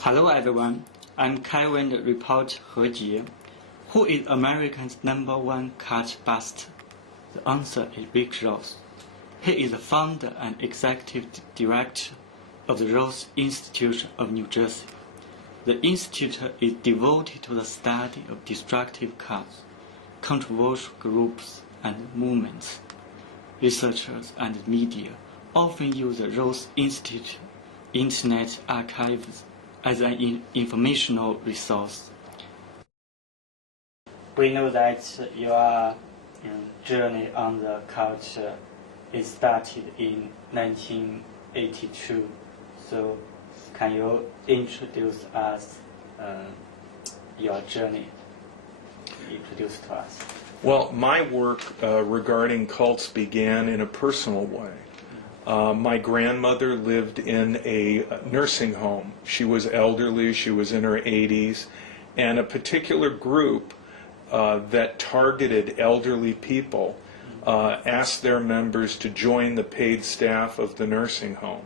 Hello everyone, I'm Kevin reporter He Jie. Who is America's #1 cult buster? The answer is Rick Ross. He is the founder and executive director of the Ross Institute of New Jersey. The institute is devoted to the study of destructive cults, controversial groups and movements. Researchers and media often use the Ross Institute Internet archives as an informational resource. We know that your journey on the culture is started in 1982. So can you introduce us your journey? Introduce to us. Well, my work regarding cults began in a personal way. My grandmother lived in a nursing home. She was elderly, she was in her 80s, and a particular group that targeted elderly people asked their members to join the paid staff of the nursing home.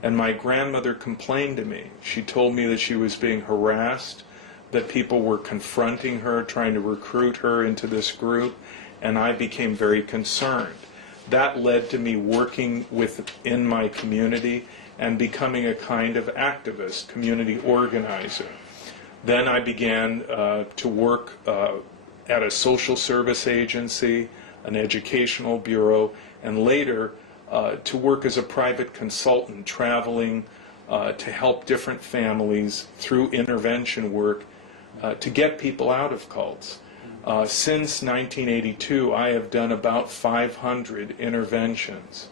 And my grandmother complained to me. She told me that she was being harassed, that people were confronting her, trying to recruit her into this group, and I became very concerned. That led to me working within my community and becoming a kind of activist, community organizer. Then I began to work at a social service agency, an educational bureau, and later to work as a private consultant, traveling to help different families through intervention work to get people out of cults. Since 1982, I have done about 500 interventions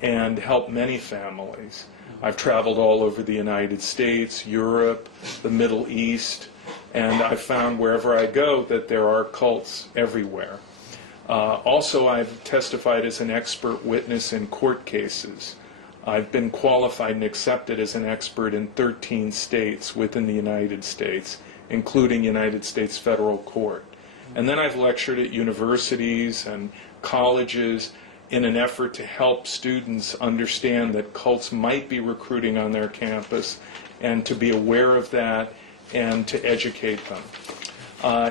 and helped many families. I've traveled all over the United States, Europe, the Middle East, and I've found wherever I go that there are cults everywhere. Also, I've testified as an expert witness in court cases. I've been qualified and accepted as an expert in 13 states within the United States, including United States Federal Court. And then I've lectured at universities and colleges in an effort to help students understand that cults might be recruiting on their campus and to be aware of that and to educate them.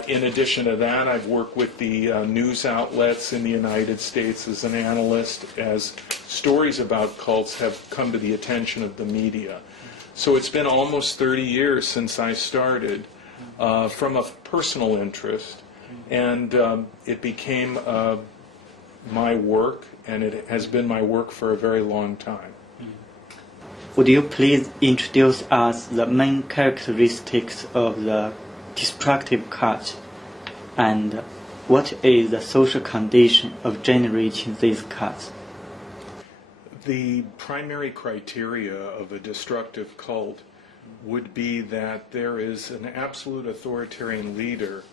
In addition to that, I've worked with the news outlets in the United States as an analyst as stories about cults have come to the attention of the media. So it's been almost 30 years since I started from a personal interest. And it became my work, and it has been my work for a very long time. Would you please introduce us the main characteristics of the destructive cult, and what is the social condition of generating these cults? The primary criteria of a destructive cult would be that there is an absolute authoritarian leader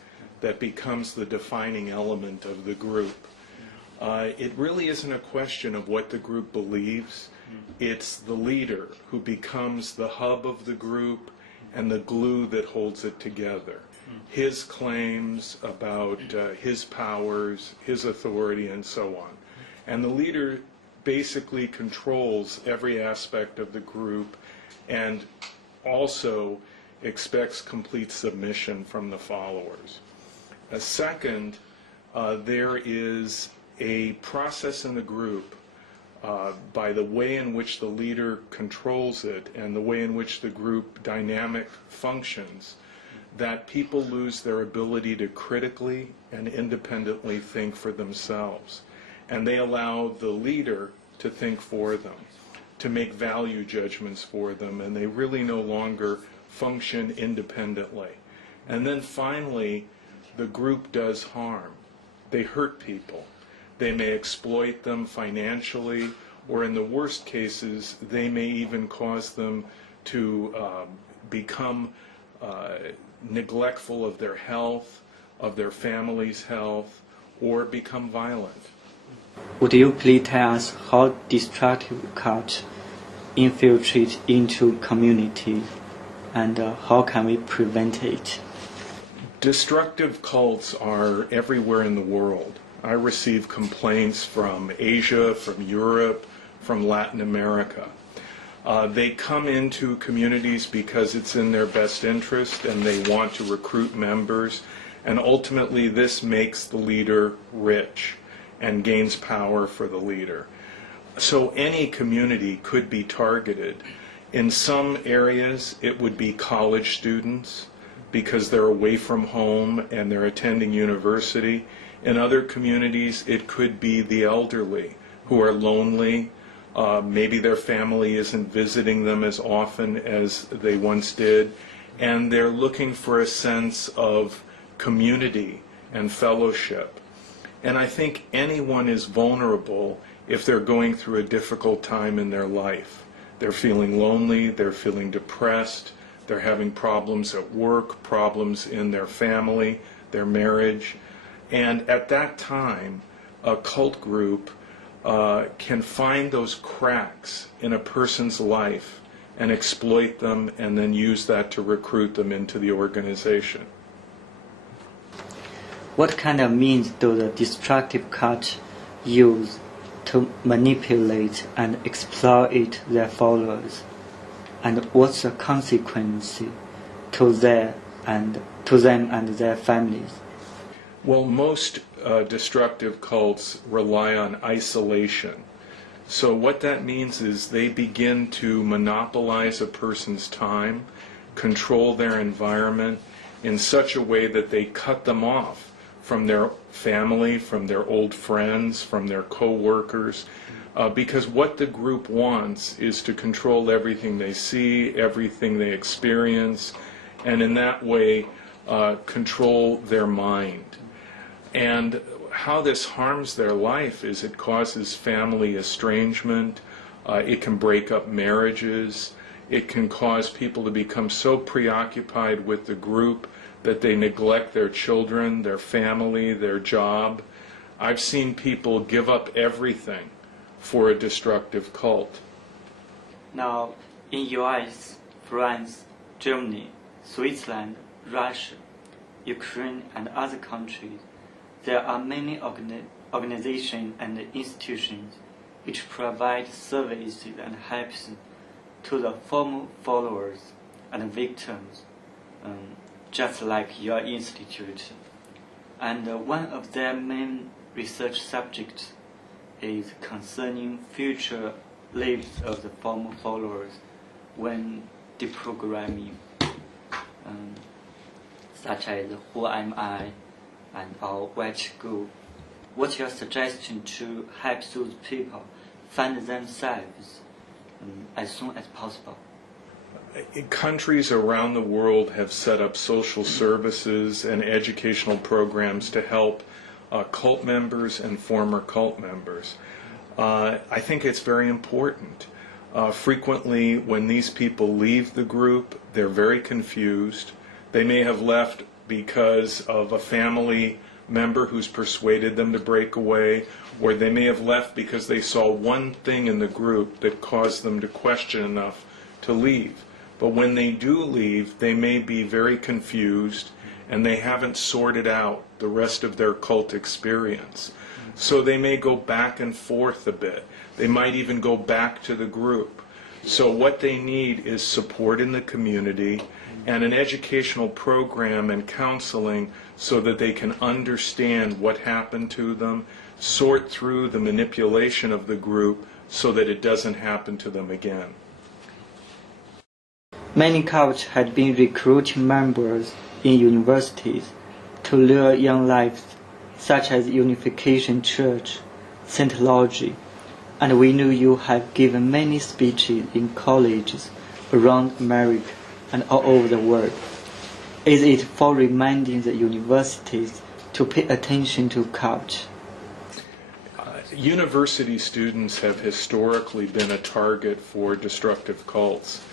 that becomes the defining element of the group. It really isn't a question of what the group believes. It's the leader who becomes the hub of the group and the glue that holds it together. His claims about his powers, his authority, and so on. And the leader basically controls every aspect of the group and also expects complete submission from the followers. Second, there is a process in the group by the way in which the leader controls it and the way in which the group dynamic functions that people lose their ability to critically and independently think for themselves. And they allow the leader to think for them, to make value judgments for them, and they really no longer function independently. And then finally, the group does harm. They hurt people. They may exploit them financially, or in the worst cases, they may even cause them to become neglectful of their health, of their family's health, or become violent. Would you please tell us how destructive cults infiltrate into community, and how can we prevent it? Destructive cults are everywhere in the world. I receive complaints from Asia, from Europe, from Latin America. They come into communities because it's in their best interest and they want to recruit members, and ultimately this makes the leader rich and gains power for the leader. So any community could be targeted. In some areas it would be college students because they're away from home and they're attending university. In other communities it could be the elderly who are lonely. Maybe their family isn't visiting them as often as they once did, and they're looking for a sense of community and fellowship. And I think anyone is vulnerable if they're going through a difficult time in their life. They're feeling lonely, they're feeling depressed, they're having problems at work, problems in their family, their marriage. And at that time, a cult group can find those cracks in a person's life and exploit them and then use that to recruit them into the organization. What kind of means do the destructive cult use to manipulate and exploit their followers? And what's the consequence to them and their families? Well, most destructive cults rely on isolation. So what that means is they begin to monopolize a person's time, control their environment in such a way that they cut them off from their family, from their old friends, from their co-workers, because what the group wants is to control everything they see, everything they experience, and in that way control their mind. And how this harms their life is it causes family estrangement, it can break up marriages, it can cause people to become so preoccupied with the group that they neglect their children, their family, their job. I've seen people give up everything for a destructive cult. Now, in US, France, Germany, Switzerland, Russia, Ukraine, and other countries, there are many organizations and institutions which provide services and helps to the former followers and victims, just like your institute. And one of their main research subjects is concerning future lives of the former followers when deprogramming, such as Who Am I and our Which Go. What's your suggestion to help those people find themselves as soon as possible? Countries around the world have set up social services and educational programs to help cult members and former cult members. I think it's very important. Frequently, when these people leave the group, they're very confused. They may have left because of a family member who's persuaded them to break away, or they may have left because they saw one thing in the group that caused them to question enough to leave. But when they do leave, they may be very confused and they haven't sorted out the rest of their cult experience. So they may go back and forth a bit. They might even go back to the group. So what they need is support in the community and an educational program and counseling so that they can understand what happened to them, sort through the manipulation of the group so that it doesn't happen to them again. Many cults had been recruiting members in universities to lure young lives, such as Unification Church, Scientology, and we know you have given many speeches in colleges around America and all over the world. Is it for reminding the universities to pay attention to cults? University students have historically been a target for destructive cults.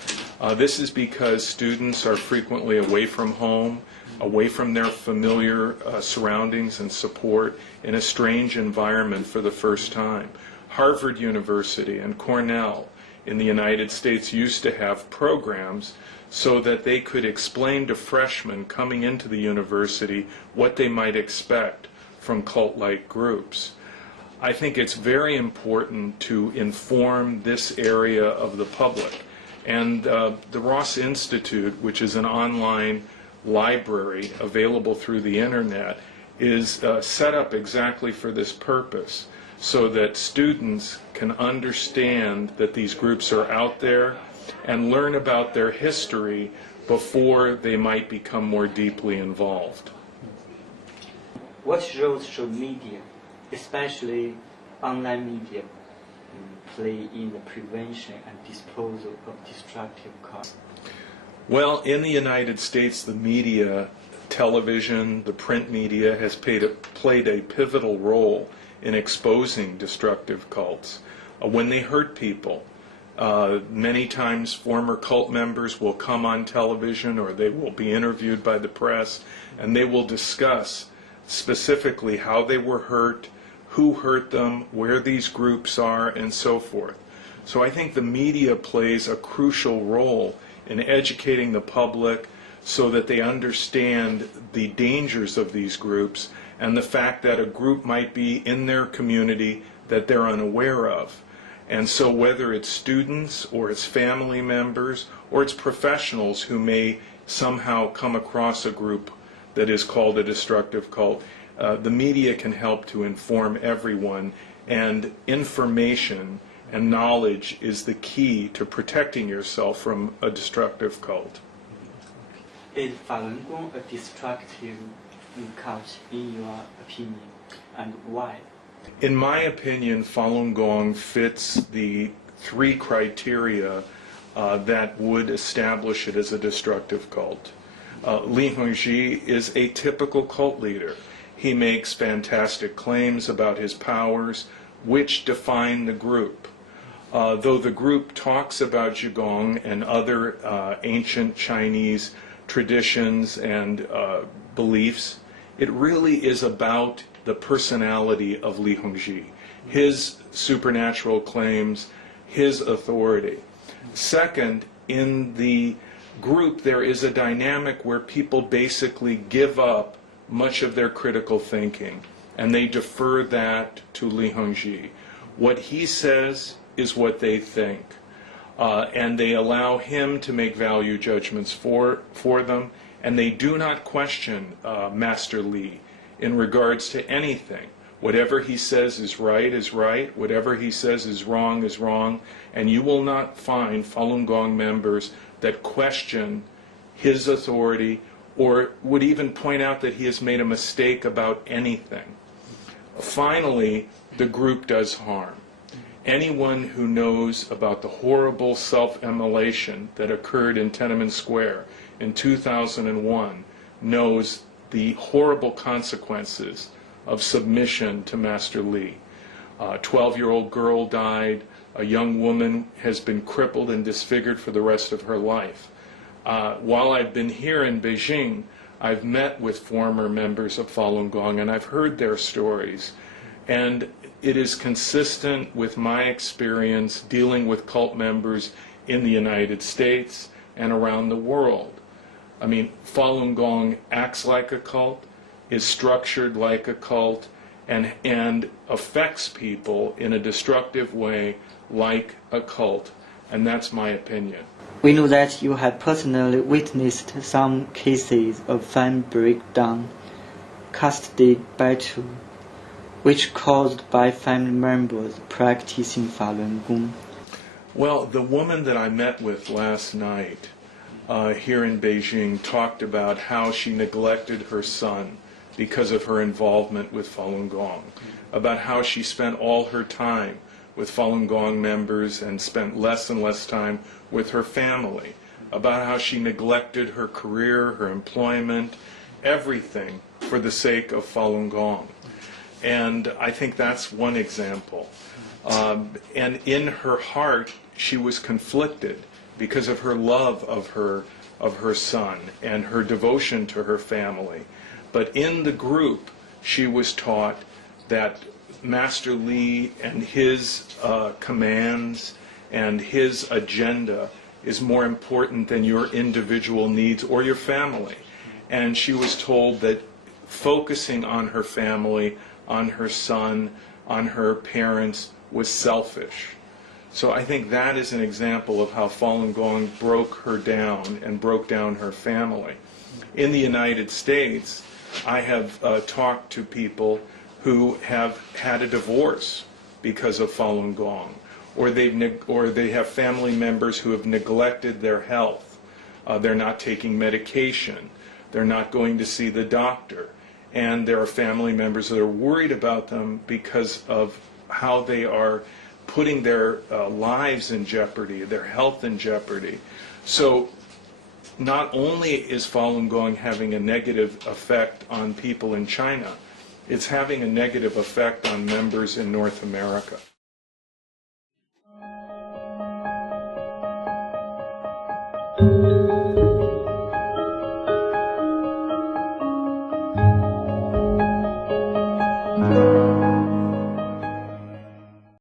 This is because students are frequently away from home, away from their familiar surroundings and support, in a strange environment for the first time. Harvard University and Cornell in the United States used to have programs so that they could explain to freshmen coming into the university what they might expect from cult-like groups. I think it's very important to inform this area of the public. And the Ross Institute, which is an online library available through the internet, is set up exactly for this purpose, so that students can understand that these groups are out there and learn about their history before they might become more deeply involved. What roles should media, especially online media, play in the prevention and disposal of destructive cults? Well, in the United States, the media, television, the print media, has played a pivotal role in exposing destructive cults. When they hurt people, many times former cult members will come on television, or they will be interviewed by the press, and they will discuss specifically how they were hurt, who hurt them, where these groups are, and so forth. So I think the media plays a crucial role in educating the public so that they understand the dangers of these groups and the fact that a group might be in their community that they're unaware of. And so whether it's students or it's family members or it's professionals who may somehow come across a group that is called a destructive cult, the media can help to inform everyone, and information and knowledge is the key to protecting yourself from a destructive cult. Is Falun Gong a destructive cult in your opinion, and why? In my opinion, Falun Gong fits the three criteria that would establish it as a destructive cult. Li Hongzhi is a typical cult leader. He makes fantastic claims about his powers, which define the group. Though the group talks about Qigong and other ancient Chinese traditions and beliefs, it really is about the personality of Li Hongzhi, his supernatural claims, his authority. Second, in the group there is a dynamic where people basically give up much of their critical thinking, and they defer that to Li Hongzhi. What he says is what they think, and they allow him to make value judgments for them, and they do not question Master Li in regards to anything. Whatever he says is right, whatever he says is wrong, and you will not find Falun Gong members that question his authority or would even point out that he has made a mistake about anything. Finally, the group does harm. Anyone who knows about the horrible self-immolation that occurred in Tiananmen Square in 2001 knows the horrible consequences of submission to Master Li. A 12-year-old girl died. A young woman has been crippled and disfigured for the rest of her life. While I've been here in Beijing, I've met with former members of Falun Gong, and I've heard their stories. And it is consistent with my experience dealing with cult members in the United States and around the world. I mean, Falun Gong acts like a cult, is structured like a cult, and affects people in a destructive way like a cult. And that's my opinion. We know that you have personally witnessed some cases of family breakdown, custody battle, which caused by family members practicing Falun Gong. Well, the woman that I met with last night here in Beijing talked about how she neglected her son because of her involvement with Falun Gong, about how she spent all her time with Falun Gong members and spent less and less time with her family, about how she neglected her career, her employment, everything for the sake of Falun Gong. And I think that's one example. And in her heart, she was conflicted because of her love of her son and her devotion to her family. But in the group, she was taught that Master Li and his commands and his agenda is more important than your individual needs or your family. And she was told that focusing on her family, on her son, on her parents was selfish. So I think that is an example of how Falun Gong broke her down and broke down her family. In the United States, I have talked to people who have had a divorce because of Falun Gong, or they have family members who have neglected their health. They're not taking medication. They're not going to see the doctor. And there are family members that are worried about them because of how they are putting their lives in jeopardy, their health in jeopardy. So not only is Falun Gong having a negative effect on people in China, it's having a negative effect on members in North America. Thank you.